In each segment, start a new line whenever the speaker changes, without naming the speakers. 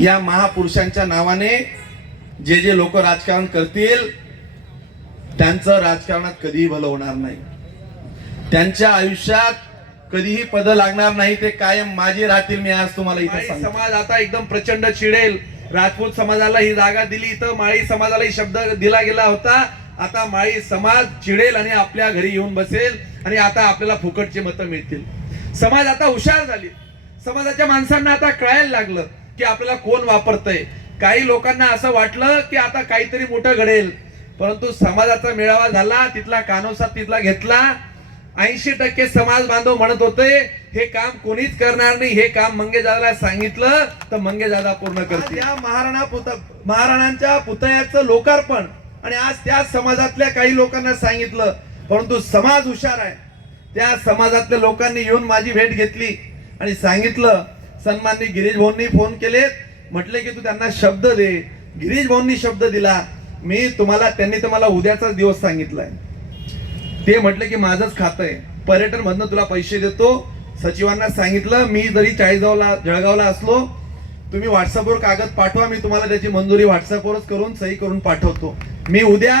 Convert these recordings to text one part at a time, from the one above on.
या महापुरुषांच्या नावाने जे जे लोक राजकारण करतील त्यांचं राजकारणात कधीही भलं होणार नाही. त्यांच्या आयुष्यात कधीही पद लागणार नाही ते कायम माझे राहतील मी आज तुम्हाला इथे.
समाज आता एकदम प्रचंड चिडेल. राजपूत समाजाला ही जागा दिली तर माळी समाजाला ही शब्द दिला गेला होता. आता माळी समाज चिडेल आणि आपल्या घरी येऊन बसेल आणि आता आपल्याला फुकटचे मतं मिळतील. समाज आता हुशार झाली. समाजाच्या माणसांना आता कळायला लागलं. की आपल्याला कोण वापरतंय. काही लोकांना असं वाटलं की आता काहीतरी मोठं घडेल. परंतु समाजाचा मेळावा झाला तिथला कानोसा तिथला घेतला. ऐंशी टक्के समाज बांधव म्हणत होते हे काम कोणीच करणार नाही हे काम मंगेजाला सांगितलं तर मंगेजादा पूर्ण करतील. या महाराणा पुत महाराणांच्या पुतळ्याचं लोकार्पण आणि आज त्या समाजातल्या काही लोकांना सांगितलं. परंतु समाज हुशार आहे. त्या समाजातल्या लोकांनी येऊन माझी भेट घेतली आणि सांगितलं सन्माननी गिरीश भाऊंनी फोन केलेत म्हटले की तू त्यांना शब्द दे. गिरीश भाऊंनी शब्द दिला. मी तुम्हाला त्यांनी तुम्हाला उद्याचाच दिवस सांगितलाय. ते म्हटले की माझंच खातं आहे पर्यटन मधनं तुला पैसे देतो. सचिवांना सांगितलं मी जरी चाळीसगावला जळगावला असलो तुम्ही व्हॉट्सअपवर कागद पाठवा मी तुम्हाला त्याची मंजुरी व्हॉट्सअपवरच करून सही करून पाठवतो. मी उद्या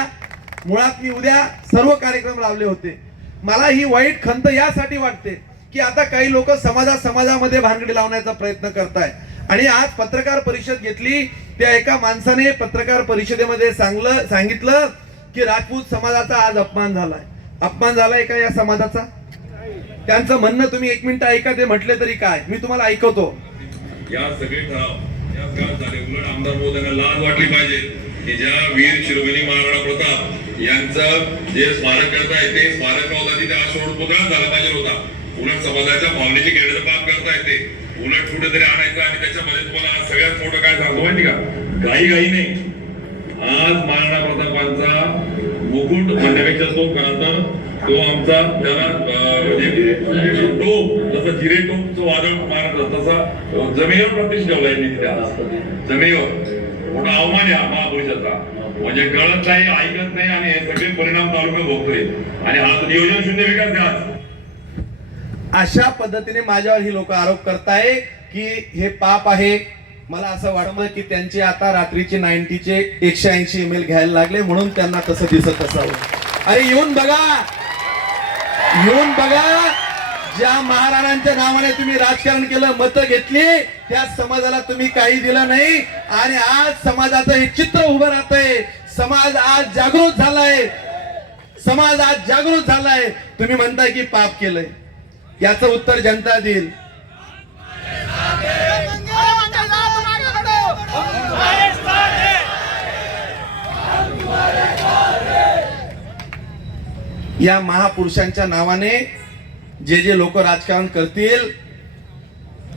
मुळात मी उद्या सर्व कार्यक्रम लावले होते. मला ही वाईट खंत यासाठी वाटते. की आता काही लोक समाजा समाजामध्ये भानगडी लावण्याचा प्रयत्न करताय. आणि आज पत्रकार परिषद घेतली त्या एका माणसाने पत्रकार परिषदेमध्ये सांगलं सांगितलं की राजपूत समाजाचा आज अपमान झालाय. अपमान झालाय का या समाजाचा? त्यांचं म्हणणं तुम्ही एक मिनिट ऐका ते म्हटले तरी काय? मी तुम्हाला ऐकवतो.
या सगळे ठराव उलट आमदार महोदयांना लाज वाटली पाहिजे की ज्या वीर शिरोमणी महाराणा प्रताप यांचं जे स्मारक करताय ते स्मारक नव्हता तिथे अशोक झाला पाहिजे होता. उलट समाजाच्या भावनेची घेण्याचं काम करता ते उलट कुठेतरी आणायचं आणि त्याच्यामध्ये तुम्हाला सगळ्यात मोठं काय सांगतो माहिती का? घाई घाई नाही. आज महाराणा प्रतापांचा मुकुट म्हणण्यापेक्षा तो खरा तर तो आमचा त्याला म्हणजे टोप जसा जिरे टोपचं वादळ मारत तसा जमिनीवर प्रत्यक्ष ठेवला यांनी तिथे जमिनीवर मोठा अवमान आहे हा महापुरुषाचा. म्हणजे कळत नाही ऐकत नाही आणि हे सगळे परिणाम तालुका भोगतोय. आणि हा नियोजन शून्य विकास आहे आज.
अशा पद्धतीने माझ्यावर ही लोक आरोप करताय की हे पाप आहे. मला असं वाटतं की त्यांचे आता रात्रीचे नाईन्टीचे एकशे ऐंशी एम एल घ्यायला लागले म्हणून त्यांना तसं दिसत असावं. अरे येऊन बघा! येऊन बघा! ज्या महाराजांच्या नावाने तुम्ही राजकारण केलं मतं घेतली त्या समाजाला तुम्ही काही दिलं नाही. आणि आज समाजाचं हे चित्र उभं राहतंय. समाज आज जागृत झालाय. समाज आज जागृत झालाय. तुम्ही म्हणताय की पाप केलंय. याचं उत्तर जनता देईल. या महापुरुषांच्या नावाने जे जे लोक राजकारण करतील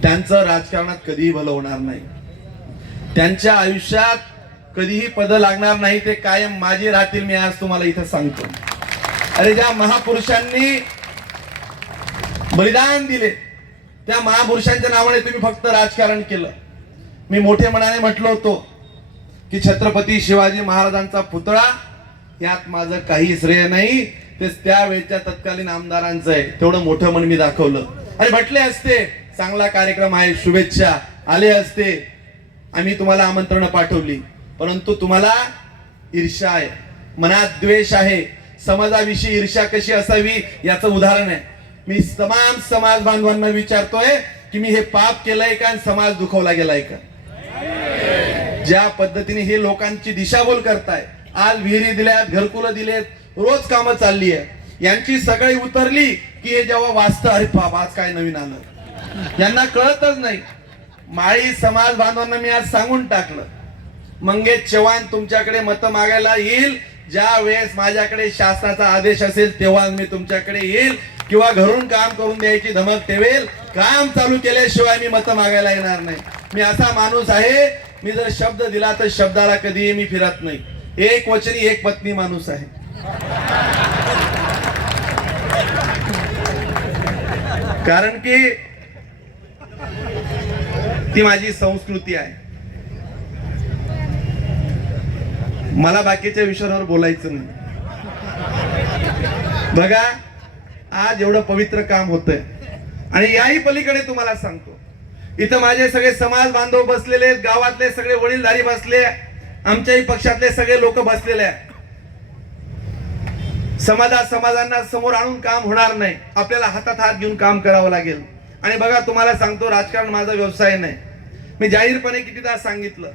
त्यांचं राजकारणात कधीही भलं होणार नाही. त्यांच्या आयुष्यात कधीही पद लागणार नाही ते कायम माझे राहतील मी आज तुम्हाला इथं सांगतो. अरे ज्या महापुरुषांनी बलिदान दिले. त्या महापुरुषांच्या नावाने तुम्ही फक्त राजकारण केलं. मी मोठे मनाने म्हटलो होतो की छत्रपती शिवाजी महाराजांचा पुतळा यात माझं काही श्रेय नाही. ते त्यावेळच्या तत्कालीन आमदारांचं आहे. तेवढं मोठं मन मी दाखवलं. आणि म्हटले असते चांगला कार्यक्रम आहे शुभेच्छा. आले असते. आम्ही तुम्हाला आमंत्रण पाठवली. परंतु तुम्हाला ईर्षा आहे. मनात द्वेष आहे. समाजाविषयी ईर्षा कशी असावी याचं उदाहरण आहे. मी तमाम समाज बांधवांना विचारतोय की मी हे पाप केलंय का आणि समाज दुखवला गेलाय का? ज्या पद्धतीने हे लोकांची दिशाभूल करताय आज विहिरी दिल्यात घरकुलं दिलेत रोज कामं चालली आहे यांची सगळी उतरली की हे जेव्हा वाचतं अरे बाप आज काय नवीन आलं? यांना कळतच नाही. माळी समाज बांधवांना मी आज सांगून टाकलं. मंगेश चव्हाण तुमच्याकडे मतं मागायला येईल. ज्या वेळेस माझ्याकडे शासनाचा आदेश असेल तेव्हा मी तुमच्याकडे येईल. किंवा घरून काम करून द्यायची धमक ठेवेल काम चालू केल्याशिवाय मी मतं मागायला येणार नाही. मी असा माणूस आहे मी जर शब्द दिला तर शब्दाला कधीही मी फिरत नाही. एक वचनी एक पत्नी माणूस आहे. कारण की ती माझी संस्कृती आहे. मला बाकीच्या विषयांवर बोलायचं नाही. बघा आज एवढं पवित्र काम होतंय. आणि याही पलीकडे तुम्हाला सांगतो. इथं माझे सगळे समाज बांधव बसलेले गावातले सगळे वडीलधारी बसले आमच्याही पक्षातले सगळे लोक बसलेले आहेत. समाजात समाजांना समोर आणून काम होणार नाही. आपल्याला हातात हात घेऊन काम करावं लागेल. आणि बघा तुम्हाला सांगतो राजकारण माझा व्यवसाय नाही. मी जाहीरपणे कितीदा सांगितलं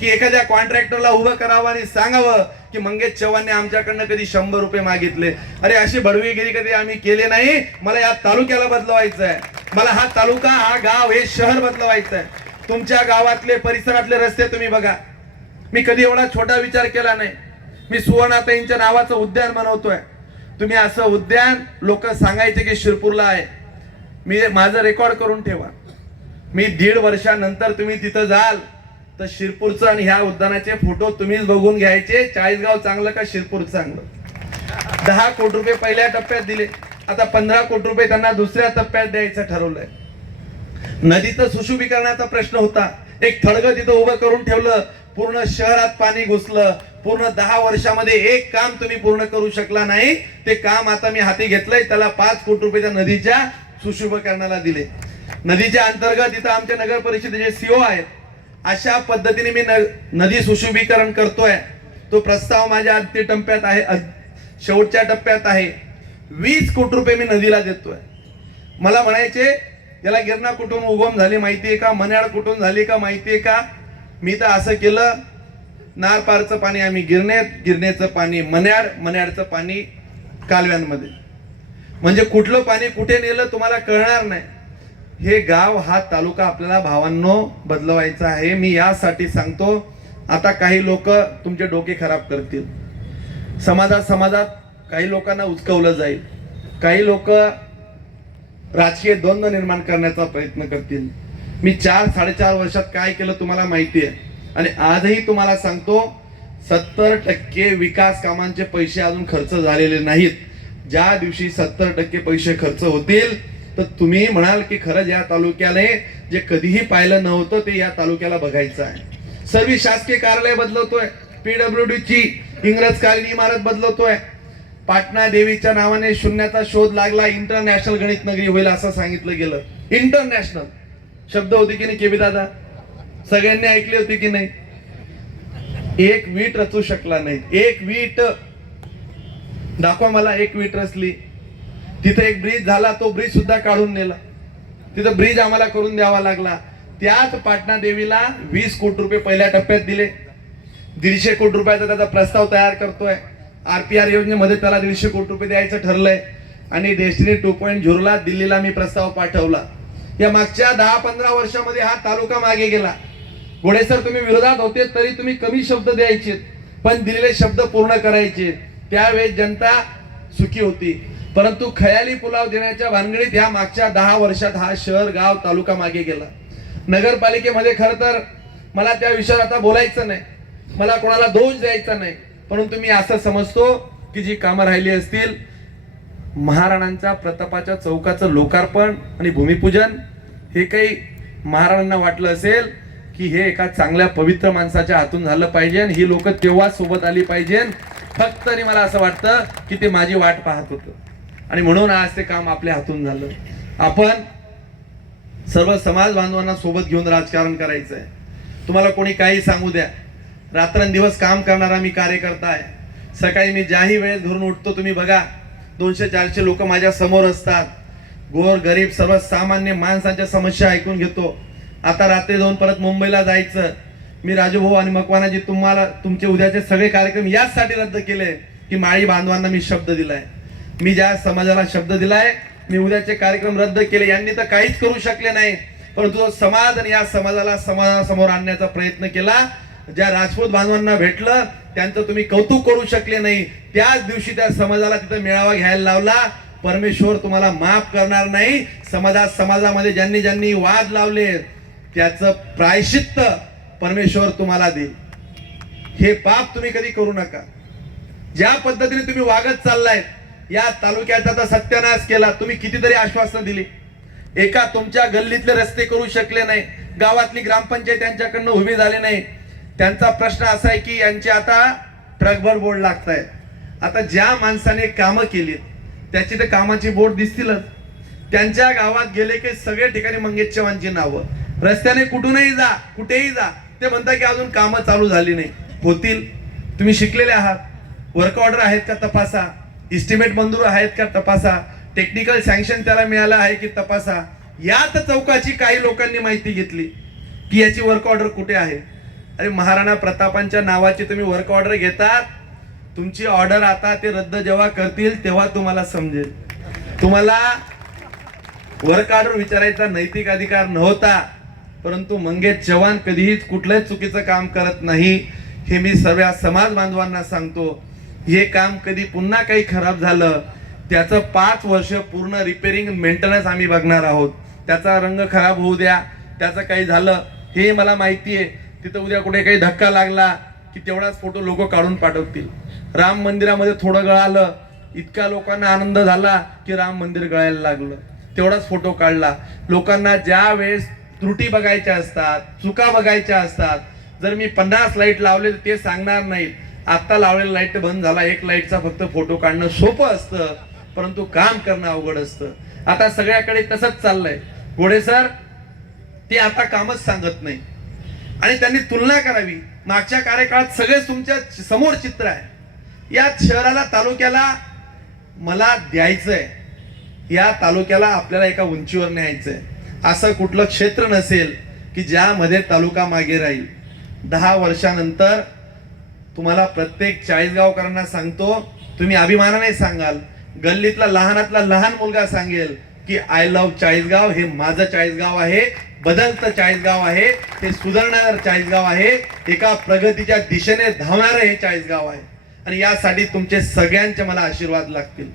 की एखाद्या कॉन्ट्रॅक्टरला उभं करावं आणि सांगावं की मंगेश चव्हाणने आमच्याकडनं कधी शंभर रुपये मागितले. अरे अशी बडवीगिरी कधी आम्ही केले नाही. मला या तालुक्याला बदलवायचं आहे मला हा तालुका हा गाव हे शहर बदलवायचं आहे तुमच्या गावातले परिसरातले रस्ते तुम्ही बघा. मी कधी एवढा छोटा विचार केला नाही. मी सुवर्णाताईंच्या नावाचं उद्यान बनवतोय. तुम्ही असं उद्यान लोक सांगायचे की शिरपूरला आहे. मी माझं रेकॉर्ड करून ठेवा. मी दीड वर्षानंतर तुम्ही तिथं जाल. तर शिरपूरचं आणि ह्या उद्यानाचे फोटो तुम्हीच बघून घ्यायचे. चाळीसगाव चांगलं का शिरपूर चांगलं? दहा कोटी रुपये पहिल्या टप्प्यात दिले. आता पंधरा कोटी रुपये त्यांना दुसऱ्या टप्प्यात द्यायचं ठरवलंय. नदीचं सुशुभीकरणाचा प्रश्न होता. एक थडगं तिथं उभं करून ठेवलं. पूर्ण शहरात पाणी घुसलं. पूर्ण दहा वर्षामध्ये एक काम तुम्ही पूर्ण करू शकला नाही. ते काम आता मी हाती घेतलंय. त्याला पाच कोटी रुपये त्या नदीच्या सुशुभीकरणाला दिले. नदीच्या अंतर्गत इथं आमच्या नगर परिषदेचे सीओ आहेत. अशा पद्धतीने मी न- नदी सुशोभीकरण करतोय. तो प्रस्ताव माझ्या अंतिम टप्प्यात आहे अ- शेवटच्या टप्प्यात आहे. वीस कोटी रुपये मी नदीला देतोय. मला म्हणायचे याला गिरणा कुठून उगम झाली माहितीये का? मन्याड कुठून झाली का माहितीये का? मी तर असं केलं. नार पारचं पाणी आम्ही गिरणेत गिरणेचं पाणी मन्याड मन्याडचं पाणी कालव्यांमध्ये. म्हणजे कुठलं पाणी कुठे नेलं तुम्हाला कळणार नाही. हे गाव हा तालुका आपल्याला भावांनो बदलवायचा आहे. मी यासाठी सांगतो आता काही लोक तुमचे डोके खराब करतील. समाजात समाजात काही लोकांना उचकवलं जाईल. काही लोक राजकीय द्वंद्व निर्माण करण्याचा प्रयत्न करतील. मी चार साडेचार वर्षात काय केलं तुम्हाला माहिती आहे. आणि आजही तुम्हाला सांगतो सत्तर टक्के विकास कामांचे पैसे अजून खर्च झालेले नाहीत. ज्या दिवशी सत्तर टक्के पैसे खर्च होतील तर तुम्ही म्हणाल की खरंच या तालुक्याने जे कधीही पाहिलं नव्हतं ते या तालुक्याला बघायचं आहे. सर्व शासकीय कार्यालय बदलवतोय पीडब्ल्यू ची इंग्रजकालीन इमारत बदलवतोय पाटणा देवीच्या नावाने शून्याचा शोध लागला इंटरनॅशनल गणित नगरी होईल असं सांगितलं गेलं. इंटरनॅशनल. शब्द होते की नाही केबी दादा? सगळ्यांनी ऐकले होते की नाही? एक वीट रचू शकला नाही. एक वीट. दाखवा मला एक वीट रचली. तिथं एक ब्रिज झाला तो ब्रिज सुद्धा काढून नेला. तिथं ब्रिज आम्हाला करून द्यावा लागला. त्याच पाटणा देवीला वीस कोटी रुपये पहिल्या टप्प्यात दिले. दीडशे कोटी रुपयाचा त्याचा प्रस्ताव तयार करतोय. आरपीआर योजनेमध्ये त्याला दीडशे कोटी रुपये द्यायचं ठरलंय. आणि डेस्टिनी टू पॉईंट झिरोला दिल्लीला मी प्रस्ताव पाठवला. या मागच्या दहा पंधरा वर्षामध्ये हा तालुका मागे गेला. घोडे सर तुम्ही विरोधात होते तरी तुम्ही कमी शब्द द्यायचे पण दिलेले शब्द पूर्ण करायचे. त्यावेळेस जनता सुखी होती. परंतु खयाली पुलाव देण्याच्या भानगडीत या मागच्या दहा वर्षात हा शहर गाव तालुका मागे गेला. नगरपालिकेमध्ये खर तर मला त्या विषयावर आता बोलायचं नाही. मला कोणाला दोष द्यायचा नाही. परंतु मी असं समजतो की जी कामं राहिली असतील महाराणांच्या प्रतापाच्या चौकाचं लोकार्पण आणि भूमिपूजन हे काही महाराणांना वाटलं असेल की हे एका चांगल्या पवित्र माणसाच्या हातून झालं पाहिजे ही लोक तेव्हा सोबत आली पाहिजे. फक्त आणि मला असं वाटतं की ते माझी वाट पाहत होतं. आणि म्हणून आज ते काम आपल्या हातून झालं. आपण सर्व समाज बांधवांना सोबत घेऊन राजकारण करायचं आहे तुम्हाला कोणी काही सांगू द्या. रात्रंदिवस काम करणारा मी कार्यकर्ता आहे. सकाळी मी ज्याही वेळेस घरून उठतो तुम्ही बघा दोनशे चारशे लोक माझ्यासमोर असतात. गोर गरीब सर्व सामान्य माणसांच्या समस्या ऐकून घेतो. आता रात्री जाऊन परत मुंबईला जायचं. मी राजू भाऊ आणि मकवानाजी तुम्हाला तुमचे उद्याचे सगळे कार्यक्रम याचसाठी रद्द केले की माळी बांधवांना मी शब्द दिलाय. मी ज्या समाजाला शब्द दिलाय मी उद्याचे कार्यक्रम रद्द केले यांनी तर काहीच करू शकले नाही. परंतु तो समाज आणि या समाजाला समाजासमोर आणण्याचा प्रयत्न केला. ज्या राजपूत बांधवांना भेटलं त्यांचं तुम्ही कौतुक करू शकले नाही. त्याच दिवशी त्या समाजाला तिथं मेळावा घ्यायला लावला. परमेश्वर तुम्हाला माफ करणार नाही. समाजात समाजामध्ये ज्यांनी ज्यांनी वाद लावले त्याचं प्रायश्चित्त परमेश्वर तुम्हाला देईल. हे पाप तुम्ही कधी करू नका. ज्या पद्धतीने तुम्ही वागत चाललाय या तालुक्याचा आता सत्यानाश केला. तुम्ही कितीतरी आश्वासन दिली. एका तुमच्या गल्लीतले रस्ते करू शकले नाही. गावातली ग्रामपंचायत त्यांच्याकडनं उभी झाली नाही. त्यांचा प्रश्न असा आहे की यांचे आता ट्रकभर बोर्ड लागत आता ज्या माणसाने कामं केली त्याची तर कामाची बोर्ड दिसतीलच. त्यांच्या गावात गेले की सगळ्या ठिकाणी मंगेश चव्हाणची नावं. रस्त्याने कुठूनही जा कुठेही जा ते म्हणता की अजून कामं चालू झाली नाही. होतील. तुम्ही शिकलेले आहात. वर्क ऑर्डर आहेत का तपासा. इस्टिमेट मंजूर आहेत का? तपासा. टेक्निकल सँक्शन त्याला मिळालं आहे की तपासा. यात चौकाची काही लोकांनी माहिती घेतली की याची वर्क ऑर्डर कुठे आहे? अरे महाराणा प्रतापांच्या नावाची तुम्ही वर्क ऑर्डर घेतात. तुमची ऑर्डर आता ते रद्द जेव्हा करतील तेव्हा तुम्हाला समजेल. तुम्हाला वर्क ऑर्डर विचारायचा नैतिक अधिकार नव्हता परंतु मंगेश चव्हाण कधीही कुठलंच चुकीचं काम करत नाही हे मी सर्व समाज बांधवांना सांगतो. हे काम कधी पुन्हा काही खराब झालं त्याचं पाच वर्ष पूर्ण रिपेरिंग मेंटेनन्स आम्ही बघणार आहोत. त्याचा रंग खराब होऊ द्या त्याचं काही झालं हे मला माहिती आहे. तिथं उद्या कुठे काही धक्का लागला की तेवढाच फोटो लोक काढून पाठवतील. राम मंदिरामध्ये थोडं गळालं इतका लोकांना आनंद झाला की राम मंदिर गळायला लागलं. तेवढाच फोटो काढला. लोकांना ज्या वेळेस त्रुटी बघायच्या असतात चुका बघायच्या असतात जर मी पन्नास लाइट लावले तर ते सांगणार नाहीत. आत्ता लावलेला लाइट बंद झाला. एक लाईटचा फक्त फोटो काढणं सोपं असतं परंतु काम करणं अवघड असतं. आता सगळ्याकडे तसंच चाललंय. घोडे सर ते आता कामच सांगत नाही. आणि त्यांनी तुलना करावी. मागच्या कार्यकाळात सगळे तुमच्यासमोर चित्र आहे. या शहराला तालुक्याला मला द्यायचंय. या तालुक्याला आपल्याला एका उंचीवर न्यायचंय. असं कुठलं क्षेत्र नसेल की ज्यामध्ये तालुका मागे राहील. दहा वर्षानंतर तुम्हाला प्रत्येक चाळीसगावकरांना सांगतो तुम्ही अभिमानाने सांगाल. गल्लीतला लहानातला लहान मुलगा सांगेल की आय लव्ह चाळीसगाव हे माझं चाळीसगाव आहे बदलतं चाळीसगाव आहे हे सुधारणार चाळीसगाव आहे एका प्रगतीच्या दिशेने धावणारं हे चाळीसगाव आहे. आणि यासाठी तुमचे सगळ्यांचे मला आशीर्वाद लागतील.